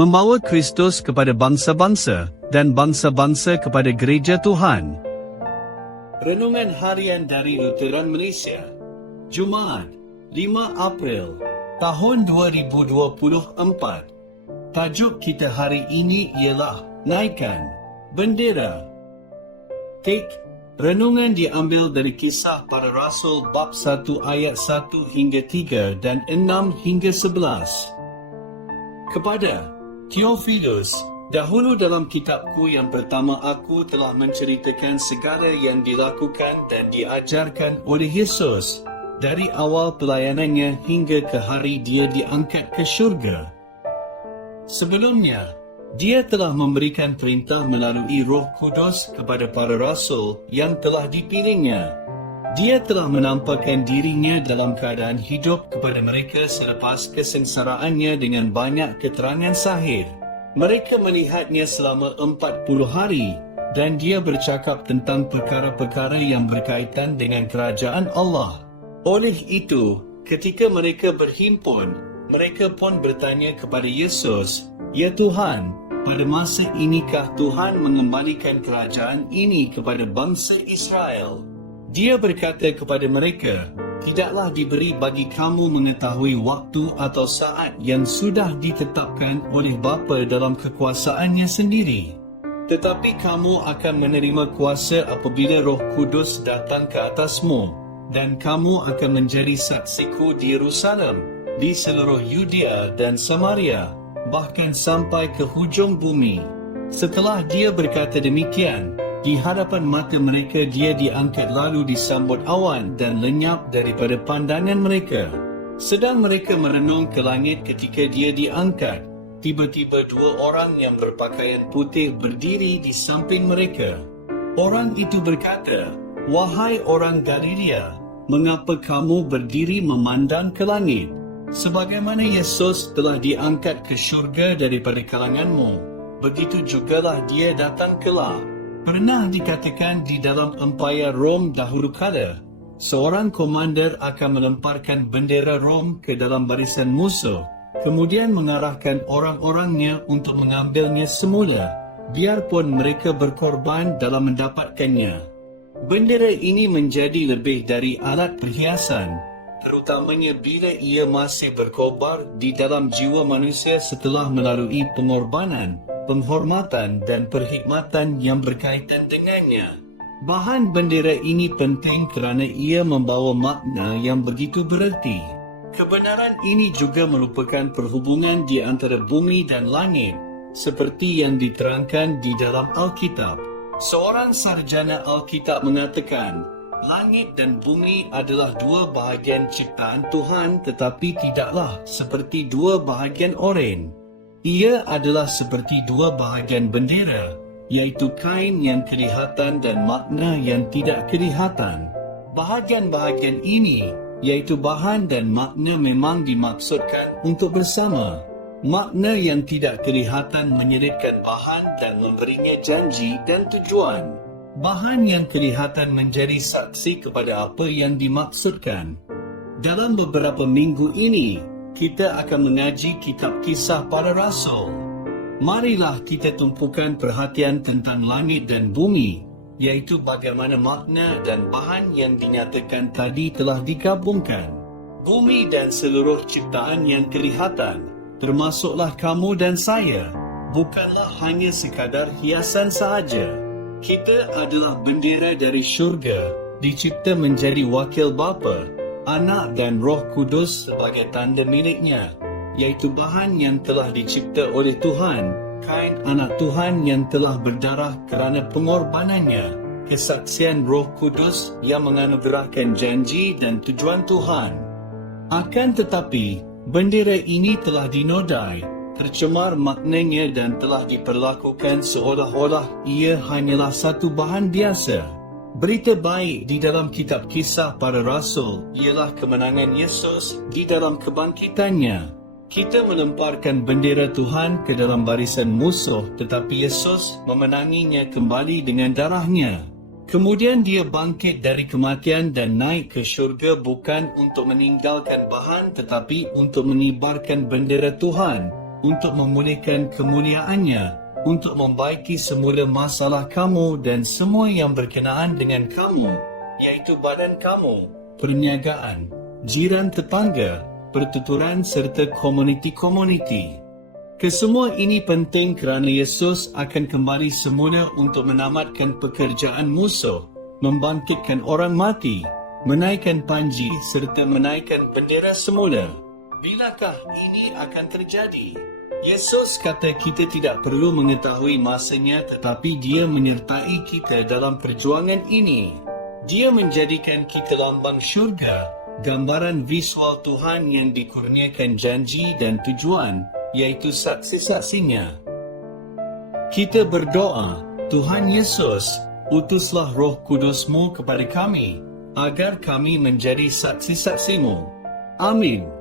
Membawa Kristus kepada bangsa-bangsa dan bangsa-bangsa kepada gereja Tuhan. Renungan Harian dari Lutheran Malaysia, Jumaat, 5 April, tahun 2024. Tajuk kita hari ini ialah Naikkan Bendera. Renungan diambil dari Kisah Para Rasul bab 1 ayat 1 hingga 3 dan 6 hingga 11. Kepada Theophilus, dahulu dalam kitabku yang pertama aku telah menceritakan segala yang dilakukan dan diajarkan oleh Yesus dari awal pelayanannya hingga ke hari dia diangkat ke syurga. Sebelumnya, dia telah memberikan perintah melalui Roh Kudus kepada para rasul yang telah dipilihnya. Dia telah menampakkan dirinya dalam keadaan hidup kepada mereka selepas kesengsaraannya dengan banyak keterangan sahih. Mereka melihatnya selama 40 hari dan dia bercakap tentang perkara-perkara yang berkaitan dengan kerajaan Allah. Oleh itu, ketika mereka berhimpun, mereka pun bertanya kepada Yesus, "Ya Tuhan, pada masa inikah Tuhan mengembalikan kerajaan ini kepada bangsa Israel?" Dia berkata kepada mereka, "Tidaklah diberi bagi kamu mengetahui waktu atau saat yang sudah ditetapkan oleh Bapa dalam kekuasaannya sendiri. Tetapi kamu akan menerima kuasa apabila Roh Kudus datang ke atasmu, dan kamu akan menjadi saksiku di Yerusalem, di seluruh Yudea dan Samaria, bahkan sampai ke hujung bumi." Setelah dia berkata demikian, di hadapan mata mereka dia diangkat lalu disambut awan dan lenyap daripada pandangan mereka. Sedang mereka merenung ke langit ketika dia diangkat, tiba-tiba 2 orang yang berpakaian putih berdiri di samping mereka. Orang itu berkata, "Wahai orang Galilea, mengapa kamu berdiri memandang ke langit? Sebagaimana Yesus telah diangkat ke syurga daripada kalanganmu, begitu jugalah dia datang kelak." Pernah dikatakan di dalam empayar Rom dahulu kala, seorang komander akan melemparkan bendera Rom ke dalam barisan musuh, kemudian mengarahkan orang-orangnya untuk mengambilnya semula, biarpun mereka berkorban dalam mendapatkannya. Bendera ini menjadi lebih dari alat perhiasan, terutamanya bila ia masih berkobar di dalam jiwa manusia setelah melalui pengorbanan, penghormatan dan perkhidmatan yang berkaitan dengannya. Bahan bendera ini penting kerana ia membawa makna yang begitu bererti. Kebenaran ini juga merupakan perhubungan di antara bumi dan langit, seperti yang diterangkan di dalam Alkitab. Seorang sarjana Alkitab mengatakan, langit dan bumi adalah 2 bahagian ciptaan Tuhan tetapi tidaklah seperti 2 bahagian oren. Ia adalah seperti 2 bahagian bendera, iaitu kain yang kelihatan dan makna yang tidak kelihatan. Bahagian-bahagian ini, iaitu bahan dan makna memang dimaksudkan untuk bersama. Makna yang tidak kelihatan menyelitkan bahan dan memberinya janji dan tujuan. Bahan yang kelihatan menjadi saksi kepada apa yang dimaksudkan. Dalam beberapa minggu ini, kita akan mengaji kitab Kisah Para Rasul. Marilah kita tumpukan perhatian tentang langit dan bumi, iaitu bagaimana makna dan bahan yang dinyatakan tadi telah digabungkan. Bumi dan seluruh ciptaan yang kelihatan, termasuklah kamu dan saya, bukanlah hanya sekadar hiasan sahaja. Kita adalah bendera dari syurga, dicipta menjadi wakil Bapa, Anak dan Roh Kudus sebagai tanda miliknya, iaitu bahan yang telah dicipta oleh Tuhan, kain anak Tuhan yang telah berdarah kerana pengorbanannya, kesaksian Roh Kudus yang menganugerahkan janji dan tujuan Tuhan. Akan tetapi, bendera ini telah dinodai, tercemar maknanya dan telah diperlakukan seolah-olah ia hanyalah satu bahan biasa. Berita baik di dalam kitab Kisah Para Rasul ialah kemenangan Yesus di dalam kebangkitannya. Kita melemparkan bendera Tuhan ke dalam barisan musuh, tetapi Yesus memenanginya kembali dengan darahnya. Kemudian dia bangkit dari kematian dan naik ke syurga bukan untuk meninggalkan bahan tetapi untuk mengibarkan bendera Tuhan, untuk memulihkan kemuliaannya, untuk membaiki semula masalah kamu dan semua yang berkenaan dengan kamu, iaitu badan kamu, perniagaan, jiran tetangga, pertuturan serta komuniti-komuniti. Kesemua ini penting kerana Yesus akan kembali semula untuk menamatkan pekerjaan musuh, membangkitkan orang mati, menaikkan panji serta menaikkan bendera semula. Bilakah ini akan terjadi? Yesus kata kita tidak perlu mengetahui masanya tetapi dia menyertai kita dalam perjuangan ini. Dia menjadikan kita lambang syurga, gambaran visual Tuhan yang dikurniakan janji dan tujuan, iaitu saksi-saksinya. Kita berdoa, Tuhan Yesus, utuslah Roh Kudus-Mu kepada kami, agar kami menjadi saksi-saksi-Mu. Amin.